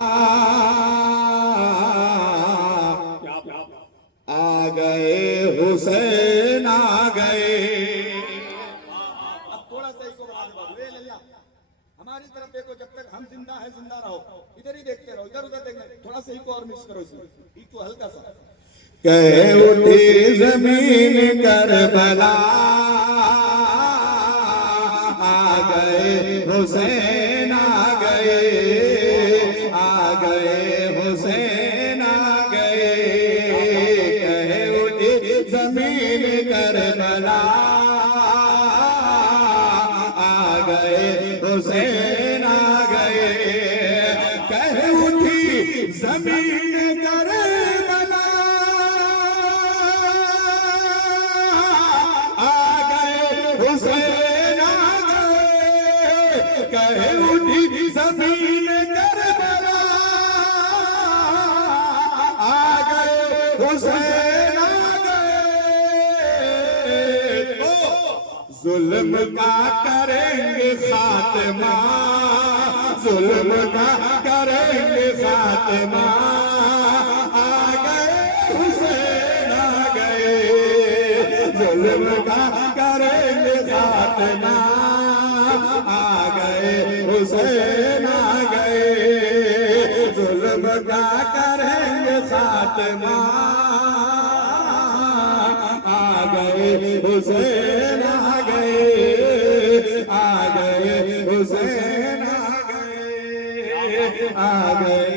آ گئے حسین آ گئے. اب تھوڑا سا اس کو ہماری طرف دیکھو, جب تک ہم زندہ ہیں زندہ رہو, ادھر ہی دیکھتے رہو, ادھر ادھر دیکھنا, تھوڑا سا ایکو اور مکس کرو, اس میں ایکو ہلکا سا. کہے اٹھی زمین کربلا, آ گئے حسین آ گئے, آ گئے حسین آ گئے. کہے اٹھی زمین کربلا, آ گئے حسین آ گئے. کہے اٹھی زمین کربلا, آ گئے حسین آ گئے. کہے اٹھی زمین کربلا, آ گئے حسین آ گئے. ظلم کا کریں گے خاتمہ, ظلم کا کریں گے خاتمہ. آ گئے حسین آ گئے, ظلم کا کریں گے خاتمہ. آ گئے حسین آ گئے, ظلم کا کریں گے خاتمہ. آ گئے حسین آ گئے, آ گئے حسین آ گئے, آ گئے.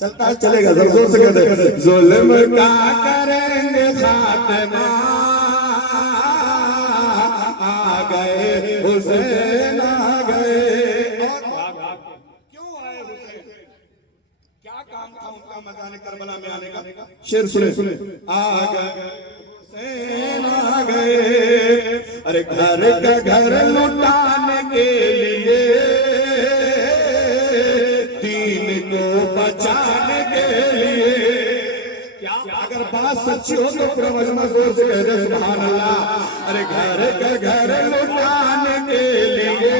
چلتا ہے, چلے گا, زور سے کہتے. ظلم کا کریں گے خاتمہ, آ گئے حسین آ گئے. کیوں آئے حسین, کیا کام تھا ان کا میدان کربلا میں آنے کا؟ شعر سنے. آ گئے حسین آ گئے, ارے گھر کا گھر لٹانے کے لیے, دین کو بچانے کے لیے. کیا اگر بات سچی ہو تو پورا مجمع زور سے کہہ دے سبحان اللہ. ارے گھر کا گھر لٹانے کے لیے,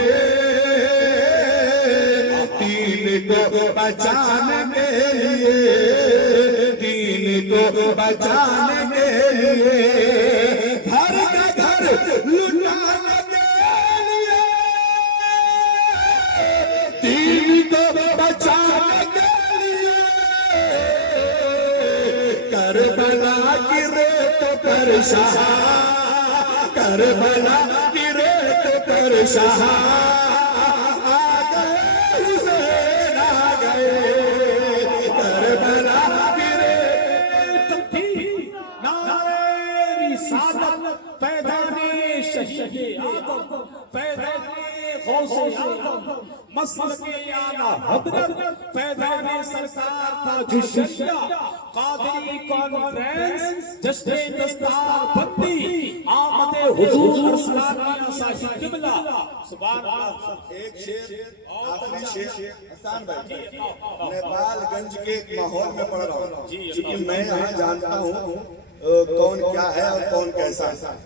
دین کو بچانے کے لیے, دین کو بچانے کے لیے. گھر کا گھر لٹانے کے لیے, دین کو بچانے کے لیے. کربلا کی ریت پر شاہ, کربلا کی ریت پر شاہ. آ گئے حسین آ گئے, کربلا کی ریت تھی. نعرہ رسالت پیدان شہید آدم, پیدان غوث آدم, مسلک اعلیٰ حضرت, پیدان سرکار تاج الشریعہ, قادری کانفرنس, جشن دستار بندی, آمد حضور اسلامیہ صاحب قبلہ. سبحان اللہ. ایک شعر, آخری شعر حسان بھائی, نیپال گنج کے ایک ماحول میں پڑھ رہا ہوں, کیونکہ میں یہاں جانتا ہوں کون کیا ہے اور کون کیسا ہے.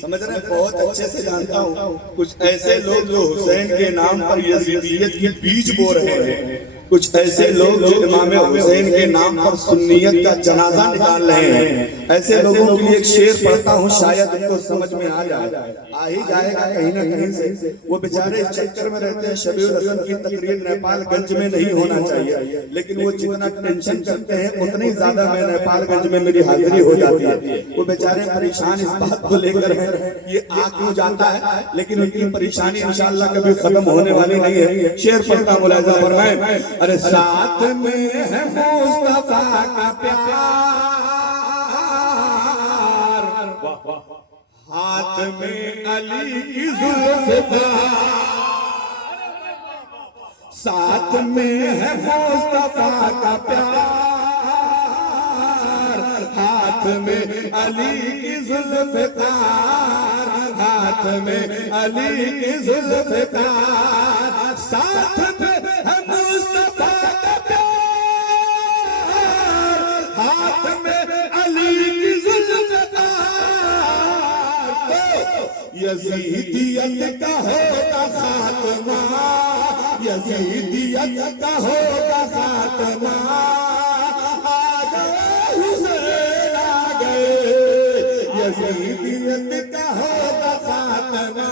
سمجھ رہے ہیں, بہت اچھے سے جانتا ہوں. کچھ ایسے لوگ جو حسین کے نام پر یزیدیت کی بیج بو رہے ہیں, کچھ ایسے لوگ جو امام حسین کے نام پر سنیت کا جنازہ نکال رہے ہیں. ایسے لوگوں کے لیے ایک شعر پڑھتا ہوں, شاید ان کو سمجھ میں آ جائے, آ ہی جائے گا کہیں نہ کہیں سے. وہ بیچارے اس چکر میں رہتے ہیں, شبیع الحسن کی تقریر نیپال گنج میں نہیں ہونا چاہیے, لیکن وہ جتنا ٹینشن کرتے ہیں اتنی زیادہ میں نیپال گنج میں میری حاضری ہو جاتی ہے. وہ بیچارے پریشان اس بات کو لے کر ہیں, یہ آ کیوں جاتا ہے, لیکن ان کی پریشانی انشاءاللہ کبھی ختم ہونے والی نہیں ہے. شعر پڑھتا ملاحظہ فرمائیں. ارے ساتھ میں ہے مصطفیٰ کا پیار, ہاتھ میں علی کی زلف دار. ساتھ میں ہے مصطفیٰ کا پیار, ہاتھ میں علی کی زلف دار, ہاتھ میں علی کی زلف دار. ساتھ میں ہے مصطفیٰ کا پیار, ہاتھ یزیدیت کا ہوگا خاتمہ، یزیدیت کا ہوگا خاتمہ، آ گئے حسین آ گئے، یزیدیت کا ہوگا خاتمہ،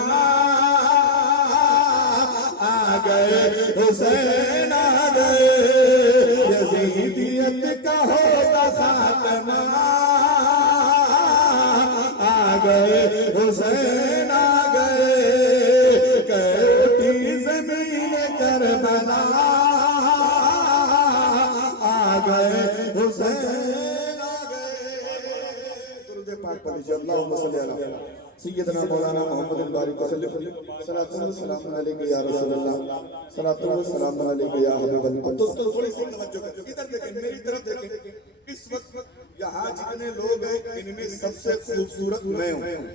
آ گئے حسین آ گئے، یزیدیت کا ہوگا خاتمہ، آ گئے حسین آ گئے، کہتی زمین کربلا، آ گئے حسین آ گئے۔ درود پاک پڑھ لیجیے، اللہم صلی علی سیدنا مولانا محمد البارک وسلم، صلاۃ و سلام علیک یا رسول اللہ، صلاۃ و سلام علیک یا حبیب اللہ۔ دوستو تھوڑی سی توجہ کریں، ادھر دیکھیں، میری طرف دیکھیں، اس وقت یہاں جتنے لوگ ہیں ان میں سب سے خوبصورت میں ہوں۔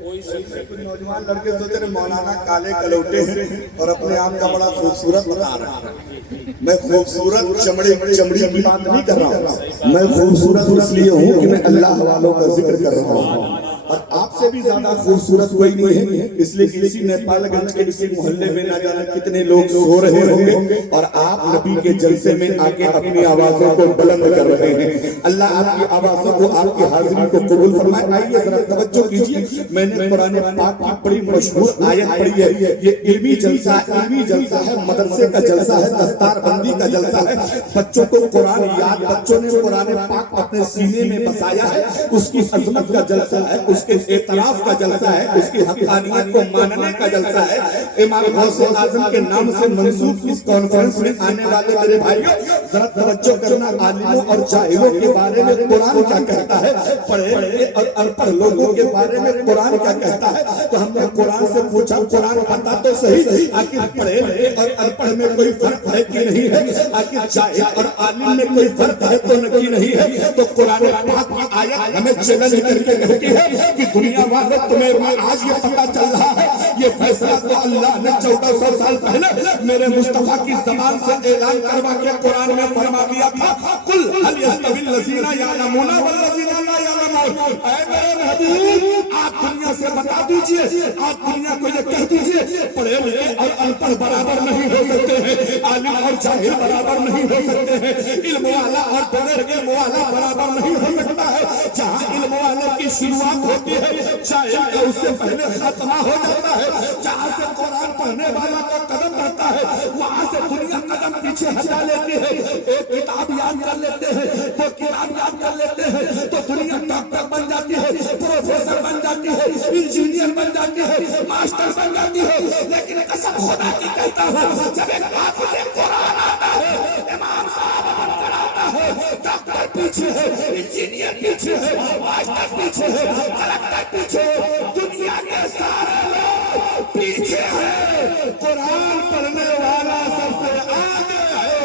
کچھ نوجوان لڑکے سوچ رہے مولانا کالے کلوٹے ہیں اور اپنے آپ کا بڑا خوبصورت بتا رہے ہیں۔ میں خوبصورت چمڑی کی بات نہیں کر رہا ہوں، میں خوبصورت اس لیے ہوں کہ میں اللہ والوں کا ذکر کر رہا ہوں، اور آپ سے بھی زیادہ خوبصورت کوئی نہیں ہے، اس لیے کسی نیپال گنج کے کسی محلے میں نہ جانے کتنے لوگ سو رہے ہوں گے اور آپ نبی کے جلسے میں آ کے اپنی آوازوں کو بلند کر رہے ہیں۔ اللہ آپ کی آوازوں کو، آپ کی حاضری کو قبول فرمائے۔ آئیے ذرا توجہ کیجیے، میں نے قرآن پاک کی بڑی مشہور آیت پڑھی ہے، یہ علمی جلسہ ہے، مدرسے کا جلسہ ہے، دستار بندی کا جلسہ ہے، بچوں کو قرآن یاد، بچوں نے قرآن پاک اپنے سینے میں بسایا ہے، اس کی عظمت کا جلسہ ہے، اس کے اعتراف کا جلسہ ہے، اس کی حقانیت کو ماننے کا جلسہ ہے۔ امام غوث اعظم کے نام سے منسوب اس کانفرنس میں آنے والے میرے بھائیوں ذرا توجہ کرنا، عالموں اور جاہلوں کے بارے میں قرآن کیا کہتا ہے، پڑھے اور ان پڑھ لوگوں کے بارے میں قرآن کیا کہتا ہے۔ تو ہم نے قرآن سے پوچھا قرآن پتا تو صحیح، آخر پڑھے اور ان پڑھ میں کوئی فرق ہے کہ نہیں ہے، آخر جاہل اور عالم میں کوئی فرق ہے تو نکی نہیں ہے۔ تو قرآن پاک کی آیت ہمیں چیلنج کر کے کہتی ہے کہ دنیا والوں تمہیں آج یہ پتہ چل رہا ہے، یہ فیصلہ تو اللہ نے 1400 سال پہلے میرے مصطفیٰ کی زبان سے اعلان کروا کے قرآن میں فرما دیا تھا، قل هل يستوي الذين يعلمون والذين لا يعلمون۔ اے میرے محبوب آپ دنیا سے بتا دیجئے، آپ دنیا کو یہ کہہ دیجئے، پڑھے لکھے اور ان پڑھ برابر نہیں ہو سکتے ہیں، عالم اور جاہل برابر نہیں ہو سکتے ہیں، علم والا اور بغیر علم والا برابر نہیں ہو سکتا ہے۔ جہاں علم والے کی شروعات ہوتی ہے جاہل کا اس سے پہلے خاتمہ ہو جاتا ہے، جہاں سے قرآن پڑھنے والا کا قدم بڑھتا ہے وہاں سے دنیا قدم پیچھے ہٹا لیتی ہے۔ ایک کتاب یاد کر لیتے ہیں، وہ کتاب یاد کر لیتے ہیں تو دنیا ڈاکٹر بن جاتی ہے، پروفیسر بن جاتی ہے، انجینئر بن جاتی ہے، ماسٹر بن جاتی ہے، لیکن قسم خدا کی کہتا ہوں جب ایک حافظ قرآن آتا ہے، امام صاحب بن کر آتا ہے، ڈاکٹر پیچھے ہے، انجینئر پیچھے ہے، ماسٹر پیچھے ہے، کلکٹر پیچھے ہے، دنیا کے سارے لوگ پیچھے ہیں، قرآن پڑھنے والا سب سے آگے ہے،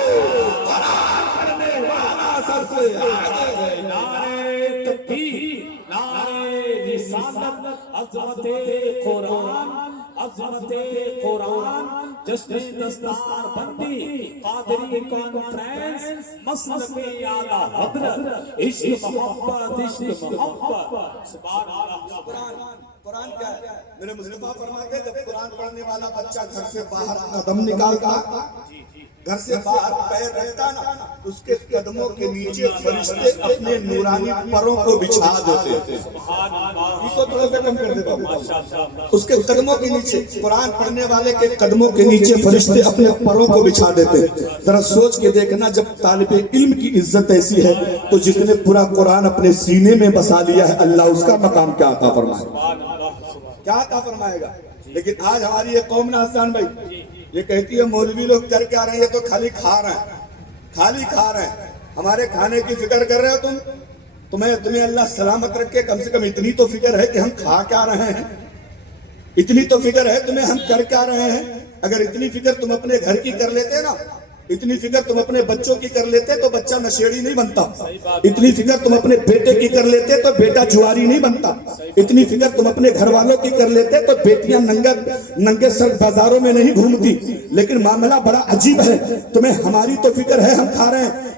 قرآن پڑھنے والا سب سے آگے ہے۔ نعرہ تکبیر، نعرہ رسالت، عظمت قرآن، عظمت قرآن، جشن دستار بندی، قادری کانفرنس، مسلک اعلیٰ حضرت، عشق محبت، عشق محبت، سبحان اللہ۔ قرآن کیا ہے؟ میرے مصطفیٰ فرماتے ہیں جب قرآن پڑھنے والا بچہ گھر سے باہر قدم نکالتا، گھر سے باہر پیر رکھتا نا، اس کے قدموں کے نیچے فرشتے اپنے نورانی پروں کو بچھا دیتے تھے۔ اس کو تھوڑا سا کم کر دیتا ہوں، اس کے قدموں کے نیچے، قرآن پڑھنے والے کے قدموں کے نیچے فرشتے اپنے پروں کو بچھا دیتے۔ ذرا سوچ کے دیکھنا جب طالب علم کی عزت ایسی ہے تو جس نے پورا قرآن اپنے سینے میں بسا لیا ہے اللہ اس کا مقام کیا عطا فرمائے، کیا عطا فرمائے گا۔ لیکن آج ہماری یہ قوم نا حسان بھائی یہ کہتی ہے مولوی لوگ کر کے آ رہے ہیں تو خالی کھا رہے ہیں، خالی کھا رہے ہیں، ہمارے کھانے کی فکر کر رہے ہو تمہیں اللہ سلامت رکھے، کم سے کم اتنی تو فکر ہے کہ ہم کھا کیا رہے ہیں، اتنی تو فکر ہے تمہیں ہم کر کیا رہے ہیں۔ اگر اتنی فکر تم اپنے گھر کی کر لیتے نا، اتنی فکر تم اپنے بچوں کی کر لیتے تو بچہ نشیڑی نہیں بنتا، اتنی فکر تم اپنے بیٹے کی کر لیتے تو بیٹا جواری نہیں بنتا، اتنی فکر تم اپنے گھر والوں کی کر لیتے تو بیٹیاں ننگے سر بازاروں میں نہیں گھومتی۔ لیکن معاملہ بڑا عجیب ہے، تمہیں ہماری تو فکر ہے، ہم کھا رہے ہیں۔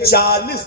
40